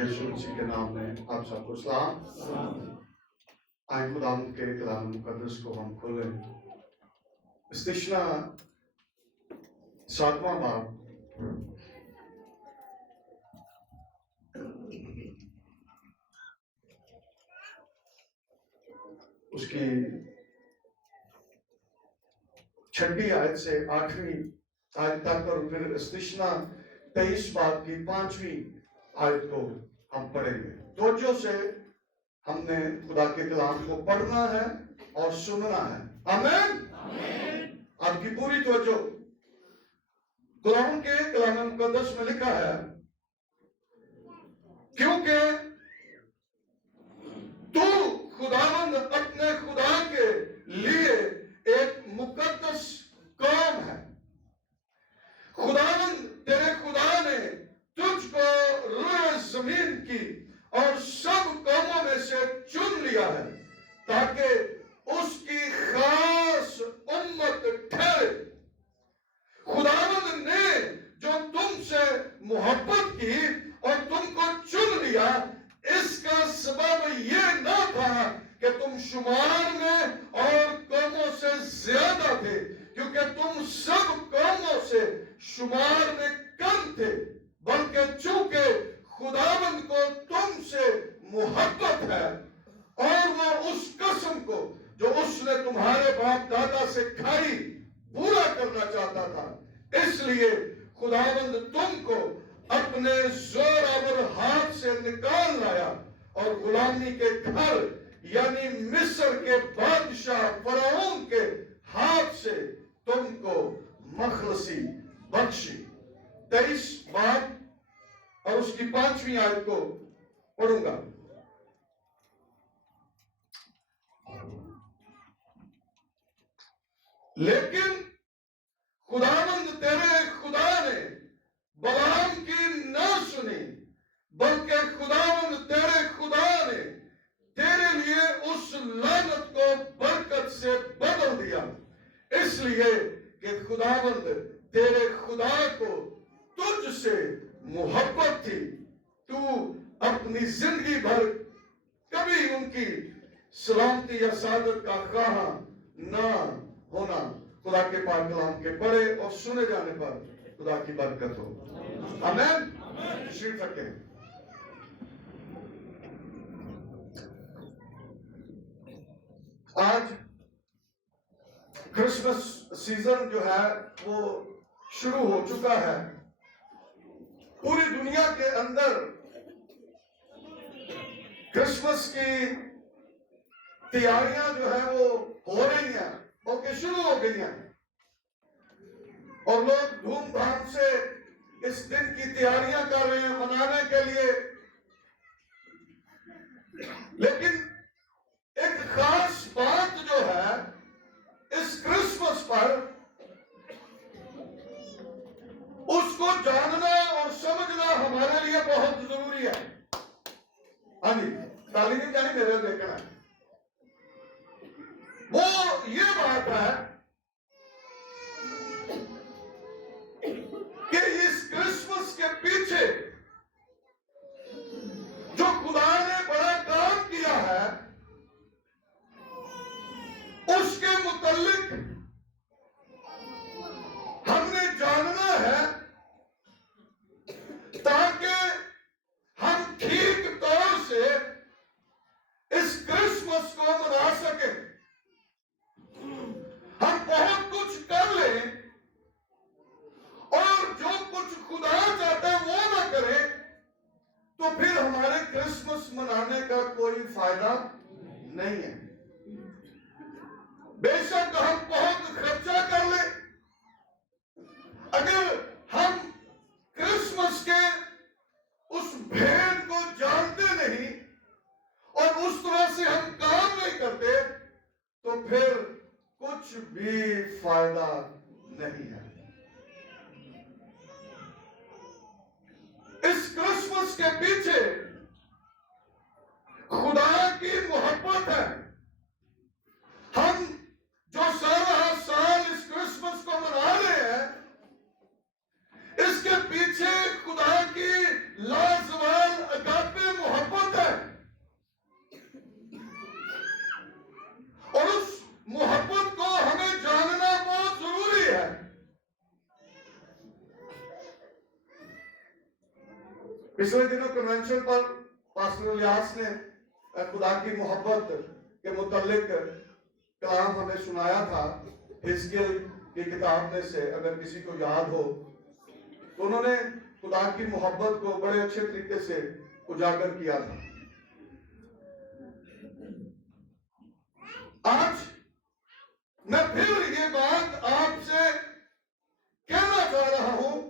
یسوع مسیح کے نام میں آپ سب کو سلام۔ آئے خدا کے کلام مقدس کو ہم کھولیں۔ استشنا 7واں باب اس کی 6 آیت سے 8ویں آیت تک، اور پھر استشنا 23 باب کی 5ویں آیت کو ہم پڑھیں گے۔ توجہ سے ہم نے خدا کے کلام کو پڑھنا ہے اور سننا ہے۔ آمین۔ آپ کی پوری توجہ۔ قرآن کے کلام مقدس میں لکھا ہے، کیونکہ تو خداوند اپنے خدا کے لیے ایک مقدس قوم ہے۔ خداوند تیرے خدا نے تجھ کو روئے زمین کی اور سب قوموں میں سے چن لیا ہے تاکہ اس کی خاص امت ٹھہرے۔ خداوند نے جو تم سے محبت کی اور تم کو چن لیا، اس کا سبب یہ نہ تھا کہ تم شمار میں اور قوموں سے زیادہ تھے، کیونکہ تم سب قوموں سے شمار میں کم تھے، بلکہ چونکہ خداوند کو تم سے محبت ہے اور وہ اس قسم کو جو اس نے تمہارے باپ دادا سے کھائی پورا کرنا چاہتا تھا، اس لیے خداوند تم کو اپنے زور آور ہاتھ سے نکال لایا اور غلامی کے گھر یعنی مصر کے بادشاہ فرعون کے ہاتھ سے تم کو مخلصی بخشی۔ 23 باب اور اس کی 5ویں آیت کو پڑھوں گا۔ لیکن خداوند تیرے خدا نے بلعام کی نہ سنی، بلکہ خداوند تیرے خدا نے تیرے لیے اس لعنت کو برکت سے بدل دیا، اس لیے کہ خداوند تیرے خدا کو تجھ سے محبت تھی۔ تو اپنی زندگی بھر کبھی ان کی سلامتی یا سعادت کا خواہاں نہ ہونا۔ خدا کے پاک کلام کے پڑھے اور سنے جانے پر خدا کی برکت ہو۔ آمین۔ تشریف رکھیں۔ آج کرسمس سیزن جو ہے وہ شروع ہو چکا ہے۔ پوری دنیا کے اندر کرسمس کی تیاریاں جو ہے وہ ہو رہی ہیں، بلکہ شروع ہو گئی ہیں، اور لوگ دھوم دھام سے اس دن کی تیاریاں کر رہے ہیں منانے کے لیے۔ لیکن ایک خاص بات جو ہے اس کرسمس پر، اس کو جاننا اور سمجھنا ہمارے لیے بہت ضروری ہے۔ ہاں جی، تعلیم جانی میرے دیکھنا ہے، وہ یہ بات ہے کہ اس کرسمس کے پیچھے جو خدا نے بڑا کام کیا ہے، اس کے متعلق ہم نے جاننا ہے تاکہ ہم ٹھیک طور سے اس کرسمس کو منا سکیں۔ ہم بہت کچھ کر لیں اور جو کچھ خدا چاہتا ہے وہ نہ کریں تو پھر ہمارے کرسمس منانے کا کوئی فائدہ نہیں ہے۔ بے شک ہم بہت خرچہ کر لیں، اگر ہم کرسمس کے اس بھیڑ کو جانتے نہیں اور اس طرح سے ہم کام نہیں کرتے تو پھر کچھ بھی فائدہ نہیں ہے۔ اس کرسمس کے پیچھے خدا کی محبت ہے۔ ہم جو سال سال اس کرسمس کو منا رہے ہیں، اس کے پیچھے خدا کی لازوال اگاپے پچھلے دنوں کنونشن پر پاسٹر الیاس نے خدا کی محبت کے متعلق کلام ہمیں سنایا تھا حزقیل کی کتاب میں سے، اگر کسی کو یاد ہو تو انہوں نے خدا کی محبت کو بڑے اچھے طریقے سے اجاگر کیا تھا۔ آج میں پھر یہ بات آپ سے کہنا چاہ رہا ہوں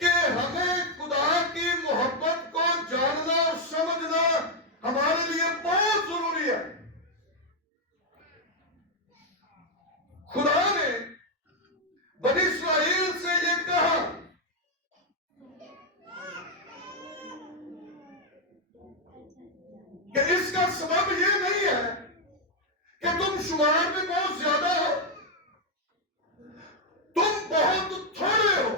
کہ ہمیں خدا کی محبت کو جاننا اور سمجھنا ہمارے لیے بہت ضروری ہے۔ خدا نے بنی اسرائیل سے یہ کہا کہ اس کا سبب یہ نہیں ہے کہ تم شمار میں بہت زیادہ ہو، تم بہت تھوڑے ہو،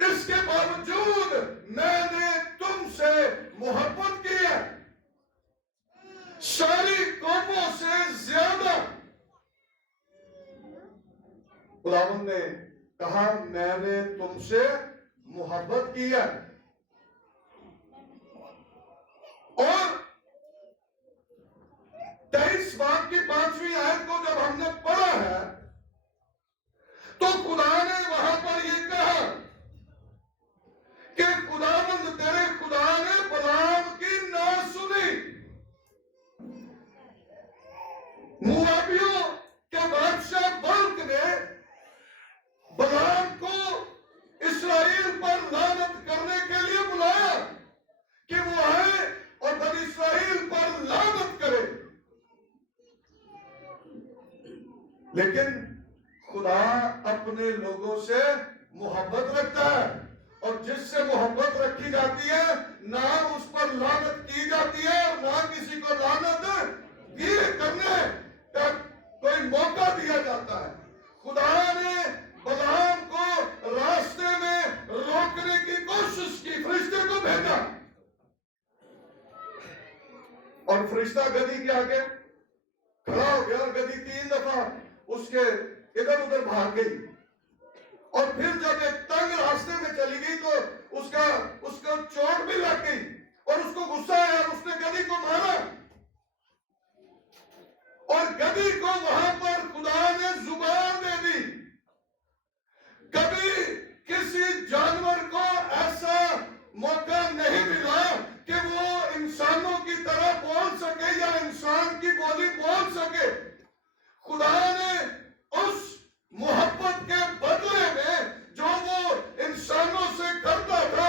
اس کے باوجود میں نے تم سے محبت کی ہے، ساری قوموں سے زیادہ۔ خداوند نے کہا میں نے تم سے محبت کی ہے۔ اور 23 باب کی 5ویں آیت کو جب ہم نے پڑھا ہے تو خدا نے وہاں پر یہ کہا کہ خداوند تیرے خدا نے بلعام کی نہ سنی۔ موابیوں کے بادشاہ بلق نے بلعام کو اسرائیل پر لعنت کرنے کے لیے بلایا کہ وہ آئے اور بنی اسرائیل پر لعنت کرے، لیکن خدا اپنے لوگوں سے محبت رکھتا ہے، اور جس سے محبت رکھی جاتی ہے نہ اس پر لعنت کی جاتی ہے اور نہ کسی کو لعنت کرنے کا کوئی موقع دیا جاتا ہے۔ خدا نے بلعام کو راستے میں روکنے کی کوشش کی، فرشتے کو بھیجا، اور فرشتہ گدھی کے آگے کھڑا ہو گیا اور گدھی 3 دفعہ اس کے ادھر ادھر بھاگ گئی، اور پھر جب ایک تنگ راستے میں چلی گئی تو اس کو چوٹ بھی لگ گئی اور اس کو غصہ آیا اور اس نے گدھی کو مارا، اور گدھی کو وہاں پر خدا نے زبان دے دی۔ کبھی کسی جانور کو ایسا موقع نہیں ملا کہ وہ انسانوں کی طرح بول سکے یا انسان کی بولی بول سکے۔ خدا نے اس محبت کے بدلے میں جو وہ انسانوں سے کرتا تھا،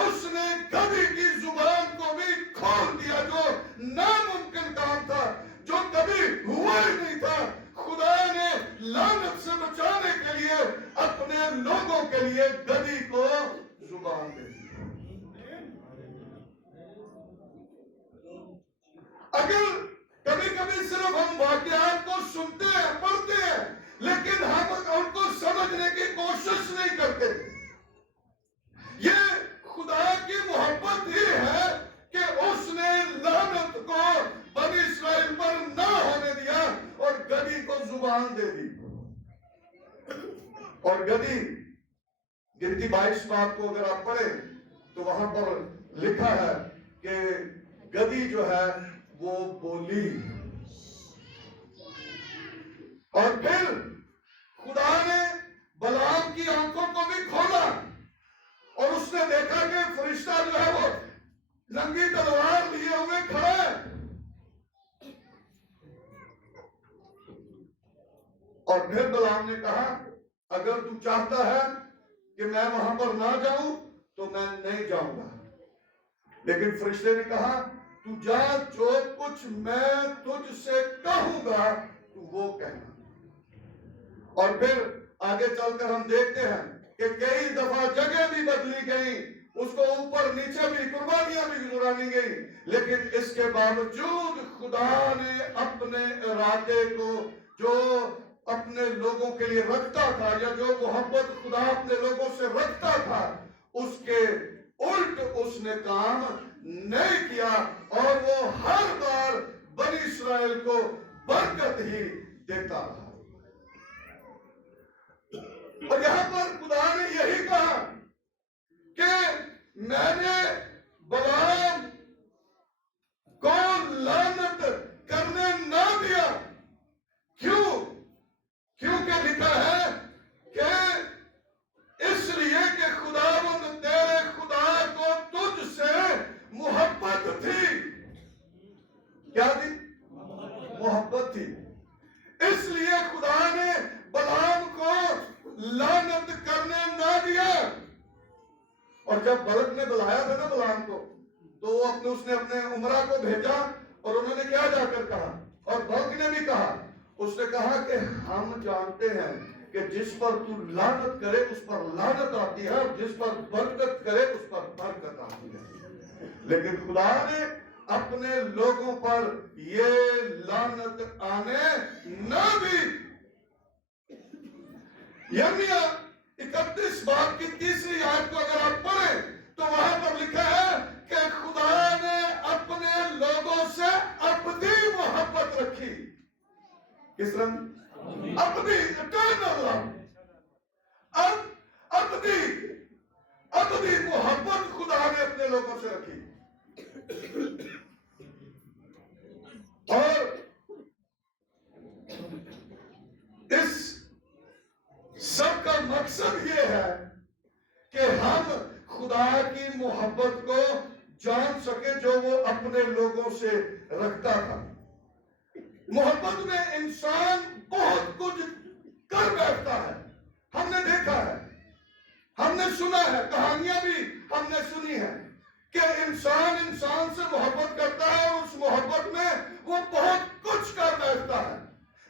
اس نے گدھی کی زبان کو بھی کھول دیا، جو ناممکن کام تھا، جو کبھی ہوا ہی نہیں تھا۔ خدا نے لعنت سے بچانے کے لیے اپنے لوگوں کے لیے گدھی کو زبان دے دی۔ اگر کبھی کبھی صرف ہم واقعات کو سنتے ہیں، پڑھتے ہیں، لیکن ہم ان کو سمجھنے کی کوشش نہیں کرتے۔ یہ خدا کی محبت ہی ہے کہ اس نے لعنت کو بنی اسرائیل پر نہ ہونے دیا اور گدھی کو زبان دے دی۔ اور گدھی گنتی 22 باب کو اگر آپ پڑھیں تو وہاں پر لکھا ہے کہ گدھی جو ہے وہ بولی، اور پھر خدا نے بلعام کی آنکھوں کو بھی کھولا اور اس نے دیکھا کہ فرشتہ جو ہے وہ ننگی تلوار لیے ہوئے کھڑا ہے، اور پھر بلعام نے کہا اگر تو چاہتا ہے کہ میں وہاں پر نہ جاؤں تو میں نہیں جاؤں گا، لیکن فرشتے نے کہا تو جا، جو کچھ میں تجھ سے کہوں گا تو وہ کہنا۔ اور پھر آگے چل کر ہم دیکھتے ہیں کہ کئی دفعہ جگہ بھی بدلی گئی، اس کو اوپر نیچے بھی قربانیاں بھی گزرانی گئی، لیکن اس کے باوجود خدا نے اپنے ارادے کو جو اپنے لوگوں کے لیے رکھتا تھا، یا جو محبت خدا اپنے لوگوں سے رکھتا تھا، اس کے الٹ اس نے کام نہیں کیا، اور وہ ہر بار بنی اسرائیل کو برکت ہی دیتا رہا۔ اور یہاں پر خدا نے یہی کہا کہ اور جب بلک نے بلایا تھا نا بلعام کو تو وہ اس نے اپنے عمرہ کو بھیجا اور انہوں نے کیا جا کر کہا اور بلک نے بھی کہا اس نے کہا کہ ہم جانتے ہیں کہ جس پر تو لعنت کرے اس پر لعنت آتی ہے اور جس پر برکت کرے اس پر برکت آتی ہے لیکن خدا نے اپنے لوگوں پر یہ لعنت آنے نہ دی یرمیا 31 باب کی 3 آیت کو اگر آپ پڑھیں تو وہاں پر لکھا ہے کہ خدا نے اپنے لوگوں سے ابدی محبت رکھی کس طرح ابدی eternal love ابدی محبت خدا نے اپنے لوگوں سے رکھی اور اس سب کا مقصد یہ ہے کہ ہم خدا کی محبت کو جان سکے جو وہ اپنے لوگوں سے رکھتا تھا محبت میں انسان بہت کچھ کر بیٹھتا ہے ہم نے دیکھا ہے ہم نے سنا ہے کہانیاں بھی ہم نے سنی ہے کہ انسان سے محبت کرتا ہے اور اس محبت میں وہ بہت کچھ کر بیٹھتا ہے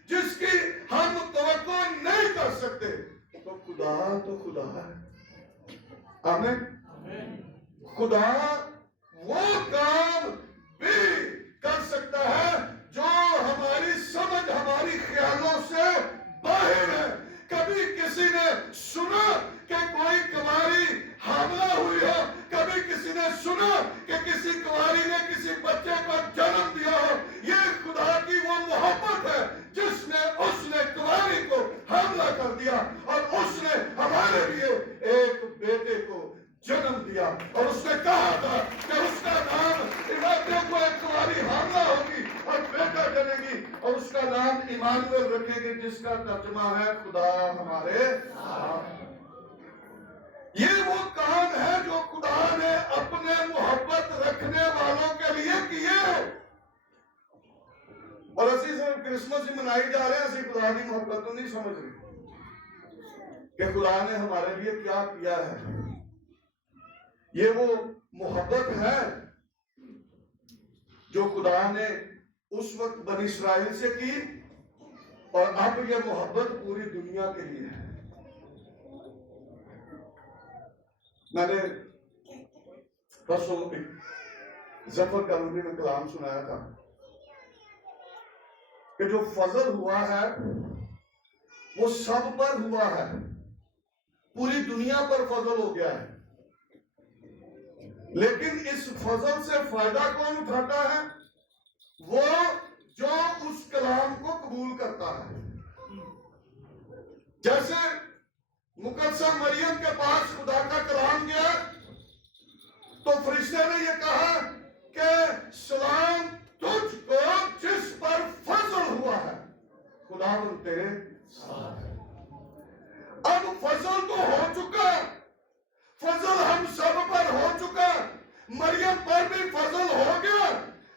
جس کی ہم توقع نہیں کر سکتے تو خدا ہے آمین خدا وہ کام بھی کر سکتا ہے جو ہماری سمجھ ہماری خیالوں سے باہر ہے کبھی کسی نے سنا کہ کوئی کماری حاملہ ہوئی ہو کبھی کسی نے سنا کہ کسی کماری نے کسی بچے کو جنم دیا ہو یہ خدا کی وہ محبت ہے جس نے اس نے کماری کو حاملہ کر دیا اور اس نے ہمارے لیے ایک بیٹے کو جنم دیا اور اس نے کہا تھا کہ اس کا نام علاقے کو ایک کماری حاملہ ہوگی اور بیٹا جنے گی اور اس کا نام ایمانویل رکھے گی جس کا ترجمہ ہے خدا ہمارے ساتھ یہ وہ کام ہے جو خدا نے اپنے محبت رکھنے والوں کے لیے کیے اور اسی سے کرسمس ہی منائی جا رہے ہیں اسی خدا کی محبت تو نہیں سمجھ رہی کہ خدا نے ہمارے لیے کیا کیا ہے یہ وہ محبت ہے جو خدا نے اس وقت بنی اسرائیل سے کی اور اب یہ محبت پوری دنیا کے لیے ہے میں نے پرسوں ظفر کالونی میں کلام سنایا تھا کہ جو فضل ہوا ہے وہ سب پر ہوا ہے پوری دنیا پر فضل ہو گیا ہے لیکن اس فضل سے فائدہ کون اٹھاتا ہے وہ جو اس کلام کو قبول کرتا ہے جیسے مقدسہ مریم کے پاس خدا کا کلام گیا تو فرشتے نے یہ کہا کہ سلام تجھ کو جس پر فضل ہوا ہے خدا تیرے ساتھ ہے اب فضل تو ہو چکا فضل ہم سب پر ہو چکا مریم پر بھی فضل ہو گیا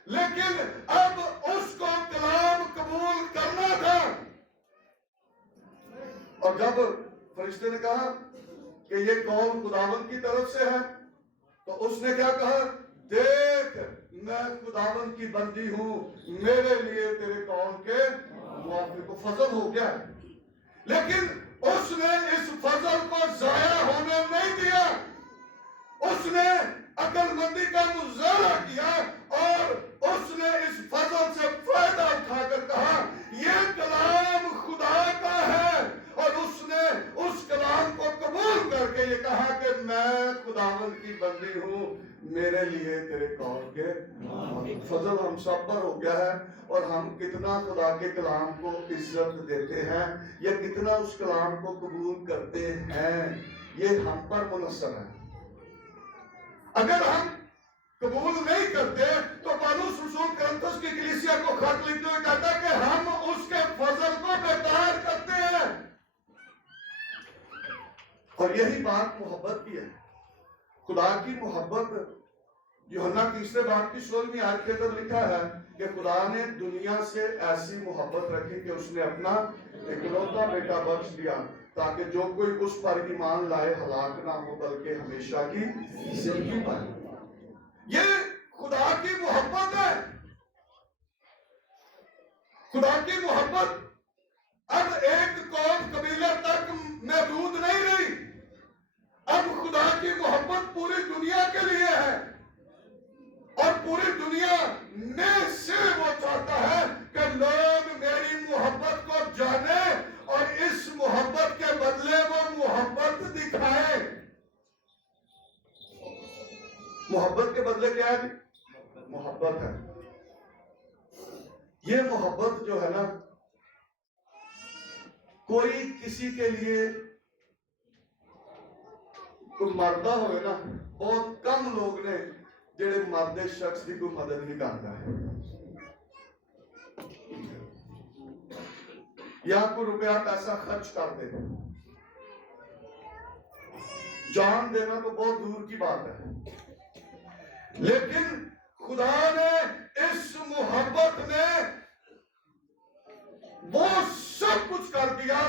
لیکن اب اس کو کلام قبول کرنا تھا اور جب فرشتے نے کہا کہ یہ قول خداوند کی طرف سے ہے تو اس نے کیا کہا دیکھ میں خداوند کی بندی ہوں میرے لیے تیرے قول کے موافق کو فضل ہو گیا لیکن اس نے اس فضل کو ضائع ہونے نہیں دیا اس نے عقل مندی کا مظاہرہ کیا اور اس نے اس فضل سے فائدہ اٹھا کر کہا یہ کلام خدا کا ہے اور اس نے اس کلام کو قبول کر کے یہ کہا کہ میں خداوند کی بندی ہوں میرے لیے تیرے قول کے فضل ہم سب پر ہو گیا ہے اور ہم کتنا خدا کے کلام کو عزت دیتے ہیں یا کتنا اس کلام کو قبول کرتے ہیں یہ ہم پر منحصر ہے اگر ہم قبول نہیں کرتے تو پالوس رسول کرنتھس کی کلیسیا کو خط لکھتے ہوئے کہتا ہے کہ ہم اس کے فضل کو بیکار کرتے ہیں اور یہی بات محبت کی ہے خدا کی محبت یوحنا 3 باب کی 16ویں آیت کے اندر لکھا ہے کہ خدا نے دنیا سے ایسی محبت رکھی کہ اس نے اپنا اکلوتا بیٹا بخش دیا تاکہ جو کوئی اس پر ایمان لائے ہلاک نہ ہو بلکہ ہمیشہ کی زندگی پائے۔ یہ خدا کی محبت ہے۔ خدا کی محبت اب ایک قوم قبیلہ تک محدود نہیں رہی، اب خدا کی محبت پوری دنیا کے لیے ہے، اور پوری دنیا میں سے وہ چاہتا ہے کہ لوگ میری محبت کو جانیں اور اس محبت کے بدلے وہ محبت دکھائیں۔ محبت کے بدلے کیا ہے؟ محبت ہے۔ یہ محبت جو ہے نا، کوئی کسی کے لیے کوئی مردہ ہوئے نا، بہت کم لوگ نے جڑے مردے شخص کی کوئی مدد نہیں کرتا ہے، یا کوئی روپیہ پیسہ خرچ کرتے ہیں۔ جان دینا تو بہت دور کی بات ہے، لیکن خدا نے اس محبت میں وہ سب کچھ کر دیا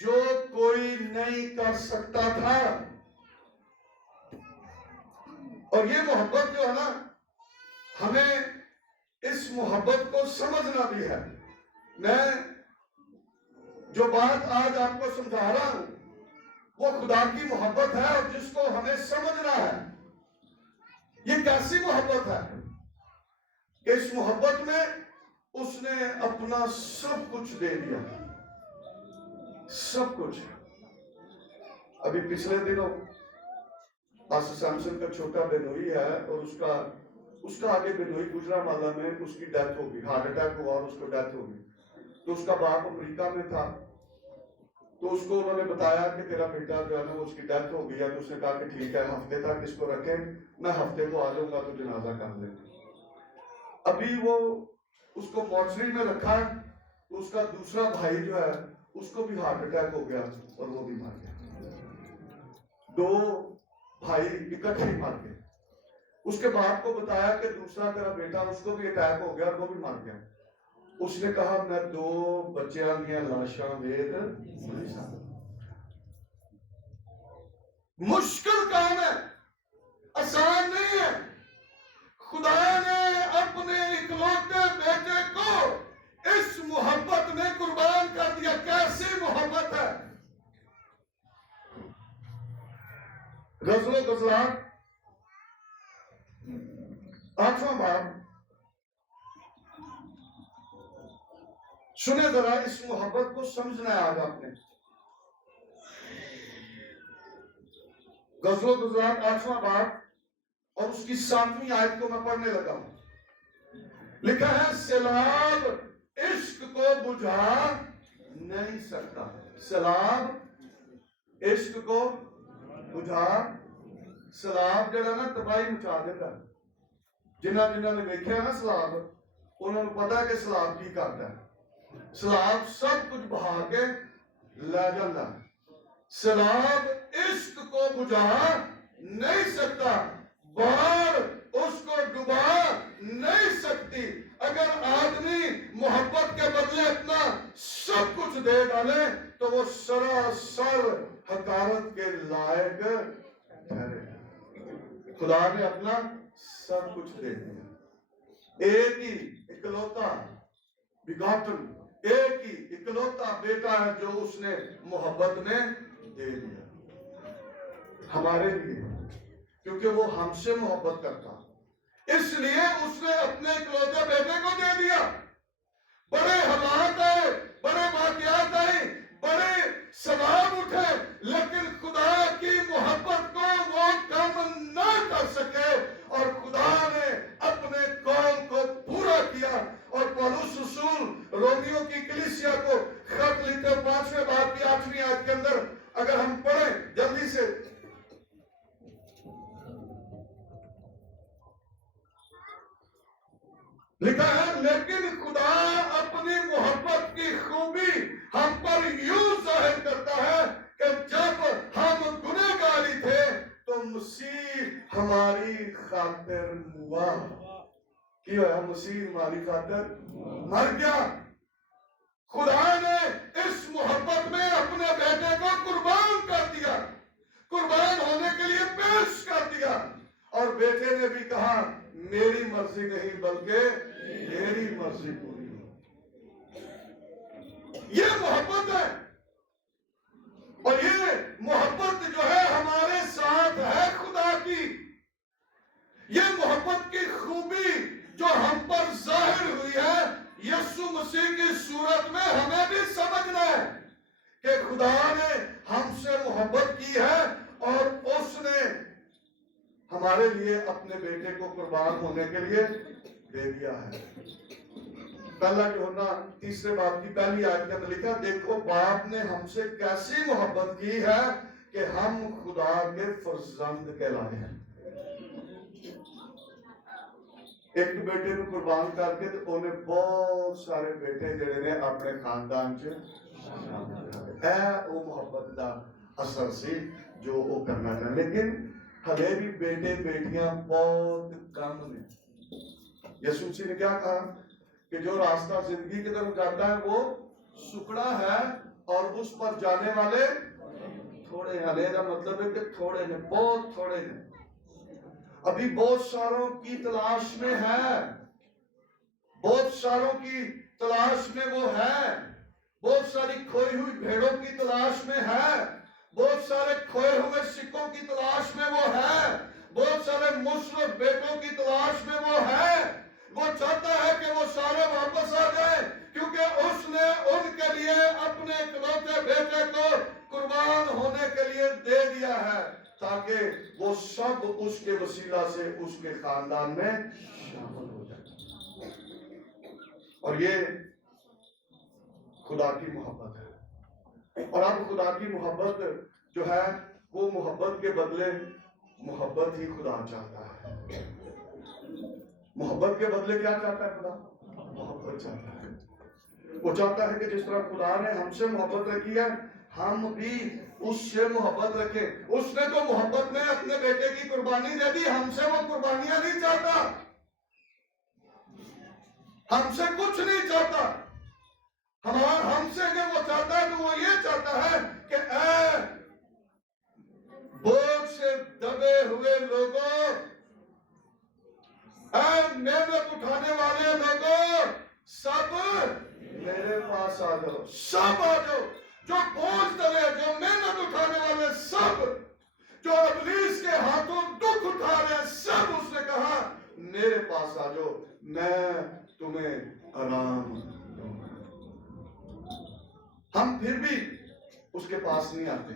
جو کوئی نہیں کر سکتا تھا۔ اور یہ محبت جو ہے نا، ہمیں اس محبت کو سمجھنا بھی ہے۔ میں جو بات آج آپ کو سمجھا رہا ہوں وہ خدا کی محبت ہے، اور جس کو ہمیں سمجھنا ہے۔ یہ کیسی محبت ہے کہ اس محبت میں اس نے اپنا سب کچھ دے دیا، سب کچھ۔ ابھی پچھلے دنوں پاسٹر سیمسن کا چھوٹا بینوئی ہے، اور اس کا آگے بینوئی گجرانوالہ میں اس کی ڈیتھ ہو گئی، ہارٹ اٹیک ہوا اور اس کو ڈیتھ ہو گئی۔ تو اس کا باپ امریکہ میں تھا، تو اس کو انہوں نے بتایا کہ تیرا بیٹا جو ہے نا اس کی ڈیتھ ہو گئی ہے۔ تو اس نے کہا کہ ٹھیک ہے، ہفتے تک اس کو رکھیں، میں ہفتے کو آ جاؤں گا تو جنازہ کر لیں گے۔ ابھی وہ اس کو مورچری میں رکھا ہے، تو اس کا دوسرا بھائی جو ہے اس کو بھی ہارٹ اٹیک ہو گیا اور وہ بھی مر گیا۔ دو بھائی اکٹھے ہی مر گئے۔ اس کے باپ کو بتایا کہ دوسرا تیرا بیٹا، اس کو بھی اٹیک ہو گیا اور وہ بھی مر گیا۔ اس نے کہا میں دو بچیاں دیا لاشاں ویکھ نہیں سکتا۔ مشکل کام ہے، آسان نہیں ہے۔ خدا نے اپنے اکلوتے بیٹے کو اس محبت میں قربان کر دیا۔ کیسی محبت ہے! غزل و غزلات 8واں باب، سنیں ذرا، اس محبت کو سمجھنا ہے آج آپ نے۔ غزل و غزلات 8واں باب اور اس کی 7ویں آیت کو میں پڑھنے لگا ہوں۔ لکھا ہے سیلاب عشق کو بجھا نہیں سکتا۔ سیلاب عشق کو بجھا، سیلاب جڑا نا تباہی مچا دیتا ہے۔ جنہاں نے دیکھا نا سیلاب، انہوں نے پتا کہ سیلاب کی کرتا ہے۔ سیلاب سب کچھ بہا کے لے جاتا ہے۔ سیلاب عشق کو بجھا نہیں سکتا، بہار اس کو ڈبا نہیں سکتی۔ اگر آدمی محبت کے بدلے اپنا سب کچھ دے ڈالے تو وہ سراسر حقارت کے لائق ٹھہرے۔ خدا نے اپنا سب کچھ دے دیا۔ ایک ہی اکلوتا بیگاٹن، ایک ہی اکلوتا بیٹا ہے جو اس نے محبت میں دے دیا ہمارے لیے، کیونکہ وہ ہم سے محبت کرتا، اس لیے اس نے اپنے اکلوتے بیٹے کو دے دیا۔ بڑے حالات آئے، بڑے واقعات آئے، بڑے سوال اٹھے، لیکن خدا کی محبت کو وہ کم نہ کر سکے، اور خدا نے اپنے قول کو پورا کیا۔ اور پولس رسول رومیو کی کلیسیا کو خط لکھتے 5ویں باب کی 8ویں آیت کے اندر اگر ہم پڑھیں جلدی سے، لکھا ہے لیکن خدا اپنی محبت کی خوبی ہم پر یوں ظاہر کرتا ہے کہ جب ہم گنہگاری تھے تو مسیح ہماری خاطر ہوا۔ کیا مسیح ہماری خاطر مر گیا۔ خدا نے اس محبت میں اپنے بیٹے کو میری مرضی نہیں بلکہ میری مرضی پوری ہو. یہ محبت ہے. اور یہ محبت جو ہے ہمارے ساتھ ہے خدا کی. یہ محبت کی خوبی جو ہم پر ظاہر ہوئی ہے یسوع مسیح کی صورت میں ہمیں بھی سمجھنا ہے کہ خدا نے ہم سے محبت کی ہے اور اس نے ہمارے لیے اپنے بیٹے کو قربان ہونے کے لیے دے دیا ہے. پہلا یوحنا تیسرے باب کی پہلی آیت کے اندر لکھا دیکھو باپ نے ہم سے کیسی محبت کی ہے کہ ہم خدا کے فرزند کہلائے ہیں. ایک بیٹے کو قربان کر کے تو انہیں بہت سارے بیٹے جڑے نے اپنے خاندان چ وہ محبت کا اثر سی جو وہ کرنا چاہے. لیکن ہلے بھی بیٹے بیٹیاں بہت کم نے. یسوع مسیح نے کیا کہا کہ جو راستہ زندگی کی طرف جاتا ہے وہ سکڑا ہے اور اس پر جانے والے تھوڑے ہیں. ہلے کا مطلب ہے کہ تھوڑے نے, بہت تھوڑے نے. ابھی بہت ساروں کی تلاش میں ہے, بہت ساروں کی تلاش میں وہ ہے, بہت ساری کھوئی ہوئی بھیڑوں کی تلاش میں ہے, بہت سارے کھوئے ہوئے سکوں کی تلاش میں وہ ہے, بہت سارے مسلم بیٹوں کی تلاش میں وہ ہے. وہ چاہتا ہے کہ وہ سارے واپس آ جائیں کیونکہ اس نے ان کے لیے اپنے اکلوتے بیٹے کو قربان ہونے کے لیے دے دیا ہے تاکہ وہ سب اس کے وسیلہ سے اس کے خاندان میں شامل ہو جائیں. اور یہ خدا کی محبت ہے. اور اب خدا کی محبت جو ہے وہ محبت کے بدلے محبت ہی خدا چاہتا ہے. محبت کے بدلے کیا چاہتا ہے خدا؟ محبت چاہتا ہے. وہ چاہتا ہے کہ جس طرح خدا نے ہم سے محبت رکھی ہے ہم بھی اس سے محبت رکھیں. اس نے تو محبت میں اپنے بیٹے کی قربانی دے دی, ہم سے وہ قربانیاں نہیں چاہتا, ہم سے کچھ نہیں چاہتا. ہم سے اگر وہ چاہتا ہے تو وہ یہ چاہتا ہے کہ اے بوجھ سے دبے ہوئے لوگوں, اے محنت اٹھانے والے لوگوں, سب میرے پاس آ جاؤ, سب آ جاؤ. جو بوجھ ڈلے, جو محنت اٹھانے والے, سب جو ابلیس کے ہاتھوں دکھ اٹھا رہے, سب اس نے کہا میرے پاس آ جاؤ, میں تمہیں آرام دوں گا. ہم پھر بھی اس کے پاس نہیں آتے,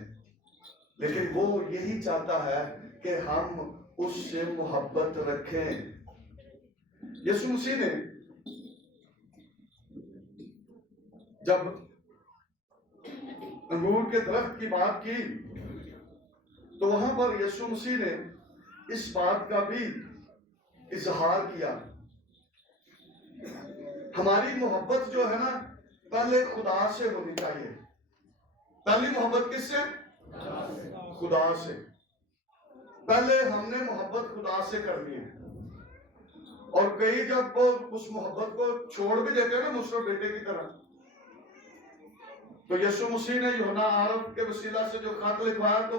لیکن وہ یہی چاہتا ہے کہ ہم اس سے محبت رکھیں. یسوع مسیح نے جب انگور کے درخت کی بات کی تو وہاں پر یسوع مسیح نے اس بات کا بھی اظہار کیا. ہماری محبت جو ہے نا پہلے خدا سے ہونی چاہیے. پہلی محبت کس سے؟ خدا سے. پہلے ہم نے محبت خدا سے کرنی ہے. اور کئی جب وہ اس محبت کو چھوڑ بھی دیتے ہیں نا مسلم بیٹے کی طرح, تو یسوع مسیح نے یوحنا عارف کے وسیلہ سے جو خط لکھوایا تو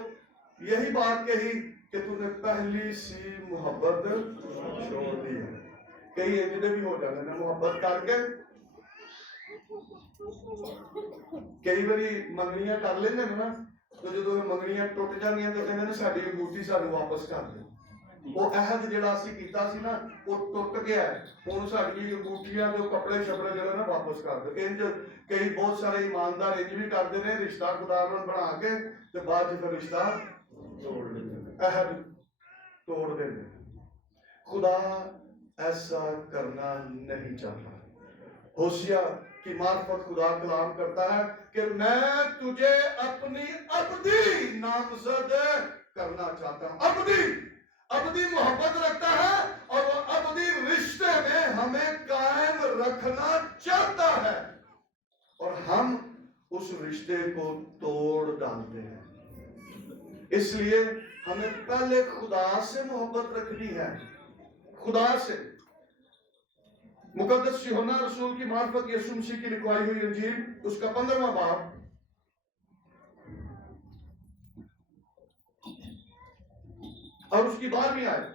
یہی بات کہی کہ تو نے پہلی سی محبت چھوڑ دی ہے. کئی اجدے بھی ہو جانے نے محبت کر کے کئی باری منگنیاں کر لیں گے نا, تو جدو منگنیاں ٹوٹ جانیاں تو کہنے نے ساڈی انگوٹھی سانو واپس کر دے. وہ عہد جڑا اسی کیتا سی نا وہ ٹوٹ گیا ہے, ہن ساڈی انگوٹھیاں تے کپڑے شپڑے جڑے نا واپس کر دے. انج کئی بہت سارے ایماندار انج بھی کرتے ہیں, رشتہ خدا نال بنا کے تے بعد وچ رشتہ توڑ دیندے, عہد توڑ دیندے. خدا ایسا کرنا نہیں چاہتا. ہوشیہ کی معرفت خدا کلام کرتا ہے کہ میں تجھے اپنی ابدی نامزد کرنا چاہتا ہوں. ابدی محبت رکھتا ہے اور وہ ابدی رشتے میں ہمیں قائم رکھنا چاہتا ہے, اور ہم اس رشتے کو توڑ ڈالتے ہیں. اس لیے ہمیں پہلے خدا سے محبت رکھنی ہے, خدا سے. مقدس یوحنا رسول کی معرفت یسوع مسیح کی لکھوائی ہوئی انجیل اس کا 15واں باب اور اس کی 12ویں آیت.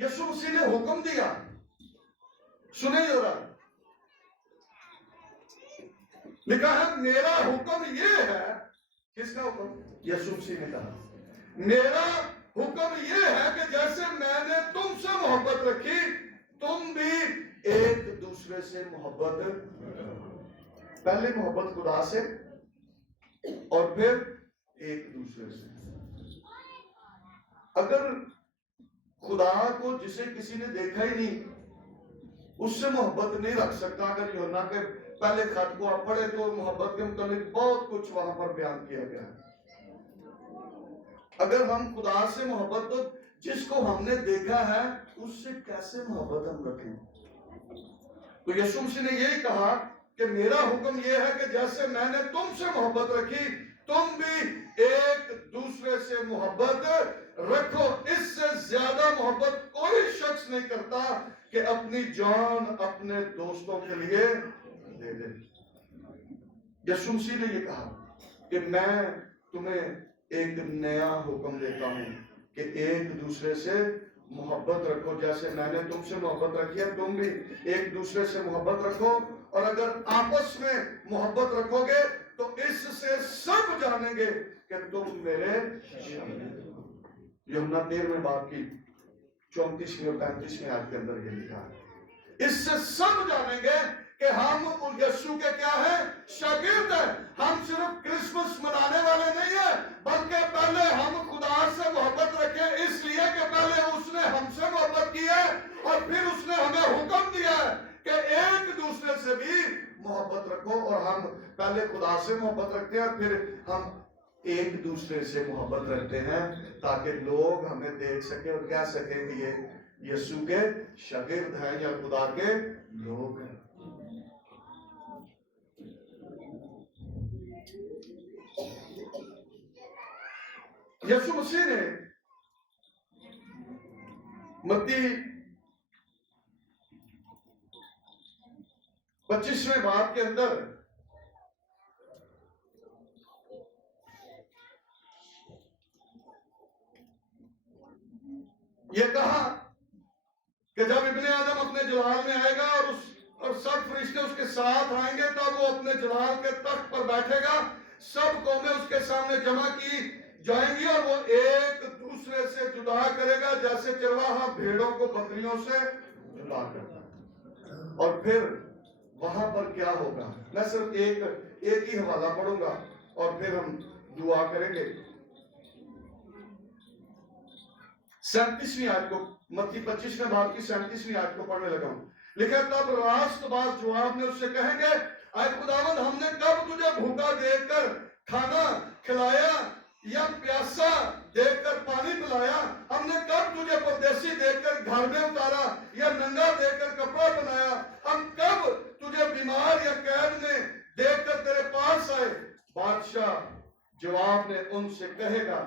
یسوع مسیح نے حکم دیا، سنیں ذرا، لکھا ہے میرا حکم یہ ہے، کس کا حکم؟ یسوع مسیح نے کہا میرا حکم یہ ہے کہ جیسے میں نے تم سے محبت رکھی تم بھی ایک دوسرے سے محبت رکھو۔ پہلے محبت خدا سے اور پھر ایک دوسرے سے۔ اگر خدا کو جسے کسی نے دیکھا ہی نہیں اس سے محبت نہیں رکھ سکتا، اگر یوحنا کے پہلے خط کو آپ پڑھے تو محبت کے متعلق بہت کچھ وہاں پر بیان کیا گیا ہے۔ اگر ہم خدا سے محبت تو جس کو ہم نے دیکھا ہے اس سے کیسے محبت ہم رکھیں؟ تو یسوع مسیح نے یہی کہا کہ میرا حکم یہ ہے کہ جیسے میں نے تم سے محبت رکھی تم بھی ایک دوسرے سے محبت رکھو۔ اس سے زیادہ محبت کوئی شخص نہیں کرتا کہ اپنی جان اپنے دوستوں کے لیے دے دے۔ یسوع مسیح نے یہ کہا کہ میں تمہیں ایک نیا حکم دیتا ہوں کہ ایک دوسرے سے محبت رکھو، جیسے میں نے تم سے محبت رکھی ہے تم بھی ایک دوسرے سے محبت رکھو، اور اگر آپس میں محبت رکھو گے تو اس سے سب جانیں گے کہ تم میرے شاگرد ہو۔ یوحنا 13 باب کی 34 اور 35 آیت کے اندر یہ لکھا ہے، اس سے سب جانیں گے کہ ہم یسوع کے کیا ہیں؟ شاگرد ہیں۔ ہم صرف کرسمس منانے والے نہیں ہیں بلکہ پہلے ہم خدا سے محبت رکھیں اس لیے کہ پہلے اس نے ہم سے محبت کی ہے اور پھر اس نے ہمیں حکم دیا ہے کہ ایک دوسرے سے بھی محبت رکھو، اور ہم پہلے خدا سے محبت رکھتے ہیں اور پھر ہم ایک دوسرے سے محبت رکھتے ہیں تاکہ لوگ ہمیں دیکھ سکیں اور کہہ سکیں کہ یہ یسوع کے شاگرد ہیں یا خدا کے لوگ ہیں۔ یسوع مسیح نے متی 25 باب کے اندر یہ کہا کہ جب ابن آدم اپنے جلال میں آئے گا اور سب فرشتے اس کے ساتھ آئیں گے تب وہ اپنے جلال کے تخت پر بیٹھے گا، سب قومیں اس کے سامنے جمع کی جائیں گی اور وہ ایک دوسرے سے جدا کرے گا جیسے چرواہا بھیڑوں کو بکریوں سے جدا کرتا ہے۔ اور پھر وہاں پر کیا ہوگا؟ میں صرف ایک ہی حوالہ پڑھوں گا اور پھر ہم دعا کریں گے۔ 37ویں آیت کو، متی 25 باب کی 37ویں آیت کو پڑھنے لگا ہوں۔ لکھا تب راست باز جواب نے اس سے کہیں گے اے خداوند ہم نے کب تجھے بھوکا دیکھ کر کھانا کھلایا یا پیاسا دیکھ کر پانی پلایا؟ ہم نے کب تجھے پردیسی دیکھ کر گھر میں اتارا یا ننگا دیکھ کر کپڑا بنایا؟ ہم کب تجھے بیمار یا قید میں دیکھ کر تیرے پاس آئے؟ بادشاہ جواب نے ان سے کہے گا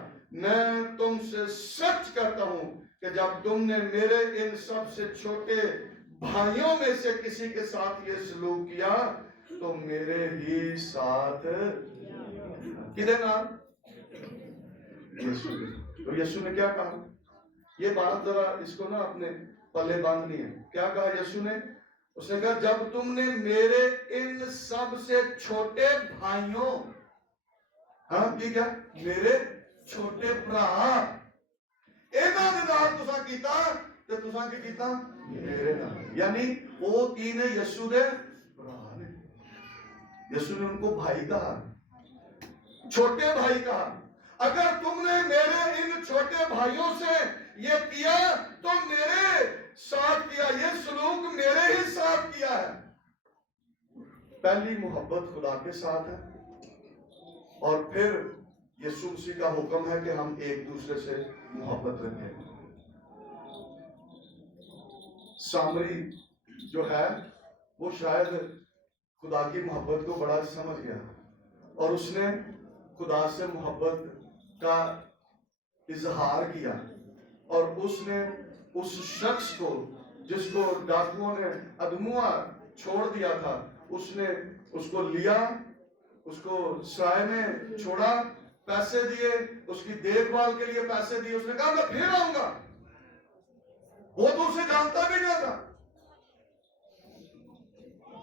میں تم سے سچ کہتا ہوں کہ جب تم نے میرے ان سب سے چھوٹے بھائیوں میں سے کسی کے ساتھ یہ سلوک کیا تو میرے ہی ساتھ کدھر نام یسوع۔ تو یسوع نے کیا کہا؟ یہ بات ذرا اس کو نا اپنے پلے باندھنی ہے۔ کیا کہا یسوع نے؟ اس نے کہا جب تم نے میرے ان سب سے چھوٹے بھائیوں، ہاں ٹھیک ہے، میرے چھوٹے بھرا انہاں دے نال تساں کیتا تے تساں کی کیتا میرے نال، یعنی وہ کی نے یسوع دے بھرا نے۔ یسوع نے ان کو بھائی کہا، چھوٹے بھائی کہا۔ اگر تم نے میرے ان چھوٹے بھائیوں سے یہ کیا تو میرے ساتھ کیا، یہ سلوک میرے ہی ساتھ کیا ہے۔ پہلی محبت خدا کے ساتھ ہے اور پھر یسوع مسیح کا حکم ہے کہ ہم ایک دوسرے سے محبت رکھیں۔ سامری جو ہے وہ شاید خدا کی محبت کو بڑا سمجھ گیا اور اس نے خدا سے محبت کا اظہار کیا اور اس نے اس شخص کو جس کو ڈاکوؤں نے ادموا چھوڑ دیا تھا اس نے اس کو لیا، اس کو سرائے میں چھوڑا، پیسے دیے، اس کی دیکھ بھال کے لیے پیسے دیے، اس نے کہا میں پھر آؤں گا۔ وہ تو اسے جانتا بھی نہ تھا.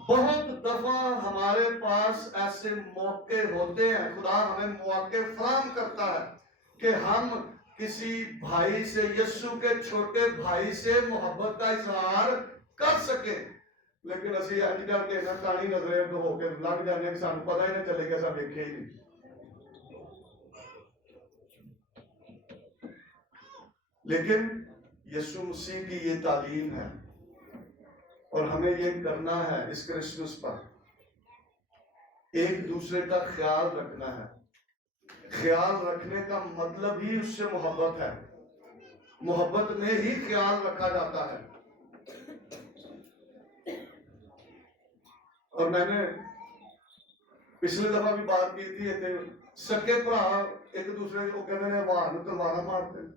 بہت دفعہ ہمارے پاس ایسے موقع ہوتے ہیں، خدا ہمیں مواقع فراہم کرتا ہے کہ ہم کسی بھائی سے، یسوع کے چھوٹے بھائی سے محبت کا اظہار کر سکیں، لیکن اسی اج کرتے ہیں کہانی نظریں تو ہو کے لگ جانے کہ سانو پتہ ہی نہ چلے گا، سب دیکھے ہی نہیں. لیکن یسوع مسیح کی یہ تعلیم ہے اور ہمیں یہ کرنا ہے اس کرسمس پر. ایک دوسرے کا خیال رکھنا ہے. خیال رکھنے کا مطلب ہی اس سے محبت ہے. محبت میں ہی خیال رکھا جاتا ہے. اور میں نے پچھلے دفعہ بھی بات کی تھی کہ سکے بھرا ایک دوسرے کو کہتے ہیں واہ نو تلوارا مارتے ہیں.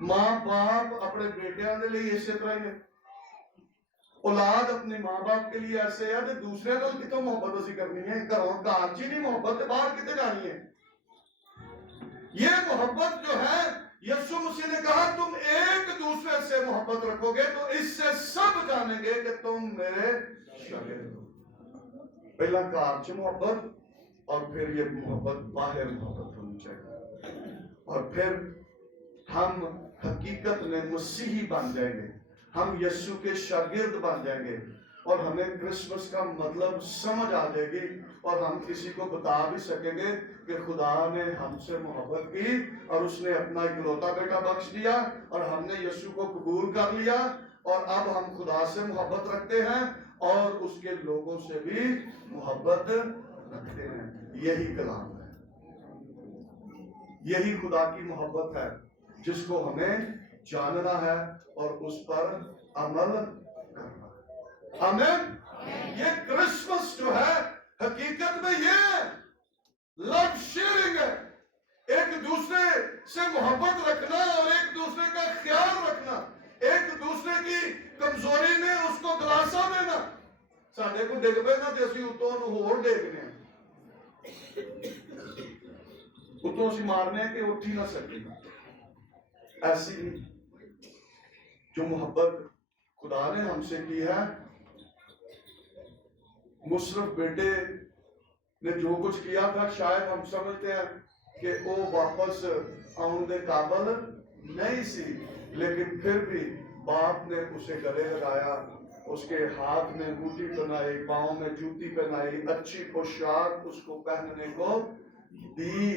ماں باپ اپنے بیٹیاں دے لیے اسی طرح ہی ہے. اولاد اپنے ماں باپ کے لیے ایسے ہے کہ دوسرے کو کتوں محبت اسی کرنی ہے. گھروں کارچی نہیں محبت باہر کتے جانی ہے. یہ محبت جو ہے یسوع مسیح نے کہا تم ایک دوسرے سے محبت رکھو گے تو اس سے سب جانیں گے کہ تم میرے شاگرد ہو. پہلا کارچ محبت اور پھر یہ محبت باہر محبت ہونی چاہیے. اور پھر ہم حقیقت میں مسیحی بن جائیں گے. ہم یسوع کے شاگرد بن جائیں گے اور ہمیں کرسمس کا مطلب سمجھ آ جائے گی اور ہم کسی کو بتا بھی سکیں گے کہ خدا نے ہم سے محبت کی اور اس نے اپنا اکلوتا بیٹا بخش دیا اور ہم نے یسوع کو قبول کر لیا اور اب ہم خدا سے محبت رکھتے ہیں اور اس کے لوگوں سے بھی محبت رکھتے ہیں. یہی کلام ہے. یہی خدا کی محبت ہے جس کو ہمیں جاننا ہے اور اس پر عمل کرنا ہے. آمین. یہ کرسمس جو ہے حقیقت میں یہ لو شیئرنگ ہے. ایک دوسرے سے محبت رکھنا اور ایک دوسرے کا خیال رکھنا. ایک دوسرے کی کمزوری میں اس کو دلاسا دینا. ساڈے کو ڈگ پے نا تے اسی اتوں ہور ڈیگنے ہیں. اتوں اسی مارنے ہیں کہ اٹھ ہی نہ سکے. ایسی نہیں. جو محبت خدا نے ہم سے کی ہے، مصرف بیٹے نے جو کچھ کیا تھا شاید ہم سمجھتے ہیں کہ وہ واپس آن دے قابل نہیں سی، لیکن پھر بھی باپ نے اسے گلے لگایا، اس کے ہاتھ میں انگوٹھی پہنائی، پاؤں میں جوتی پہنائی، اچھی پوشاک اس کو پہننے کو دی.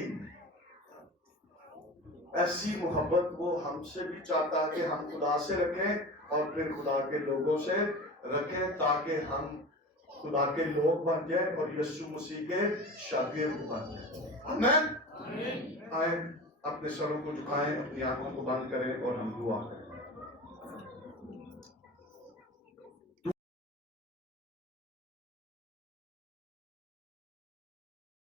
ایسی محبت وہ ہم سے بھی چاہتا ہے کہ ہم خدا سے رکھیں اور پھر خدا کے لوگوں سے رکھیں تاکہ ہم خدا کے لوگ بن جائیں اور یسوع مسیح کے شاگرد بن جائیں. آمین. آئیں اپنے سروں کو جھکائیں، اپنی آنکھوں کو بند کریں اور ہم دعا کریں.